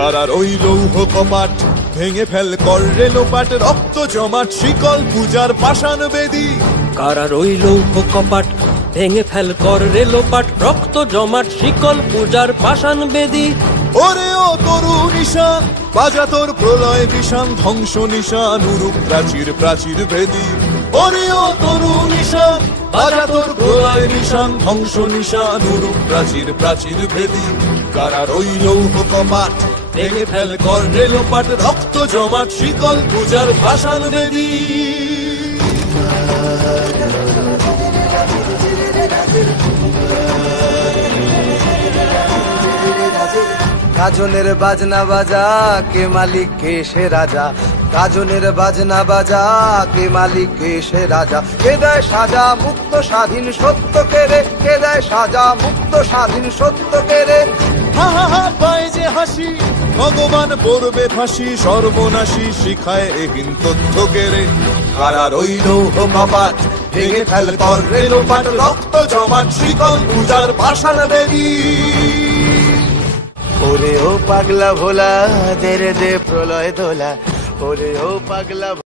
কারার ওই লৌহ কপাট ভেঙে ফেল কর রেলোপাট, রক্ত জমাট শিকল পূজার পাষাণ বেদী। কারার ওই লৌহ কপাট ভেঙে ফেল কর রেলোপাট, রক্ত জমাট শিকল পূজার পাষাণ বেদী। ওরে ও তরু নিশান বাজা তোর প্রলয় বিষান, ধ্বংস নিশান উরুপ প্রাচীর প্রাচীর ভেদী। ওরে ও তরু নিশান বাজা তোর প্রলয় নিশান, ধ্বংস নিশান উরুপ প্রাচীর প্রাচীর ভেদী। কারার ওই লৌহ কপাট ভেঙে ফেল কর রেলোপাট, রক্ত জমাট শিকল পূজার পাষাণ বেদী। গাজনের বাজনা বাজা, কে মালিক কে সে রাজা। গাজনের বাজনা বাজা, কে মালিক কে সে রাজা। কে দেয় সাজা মুক্ত স্বাধীন সত্য কেড়ে, কে দেয় সাজা মুক্ত স্বাধীন সত্য কেড়ে। হা হা হা পায় যে হাসি, ভগবান পড়বে ফাঁসি, সর্বনাশী শিখায় এহীন তথ্য কেড়ে। কারার ওই লৌহ কপাট ভেঙে ফেল কর রেলোপাট, রক্ত জমাট শিকল পূজার পাষাণ বেদী। ওরে ও পাগলা ভোলা, দে রে দে প্রলয় দোলা। ওরে ও পাগলা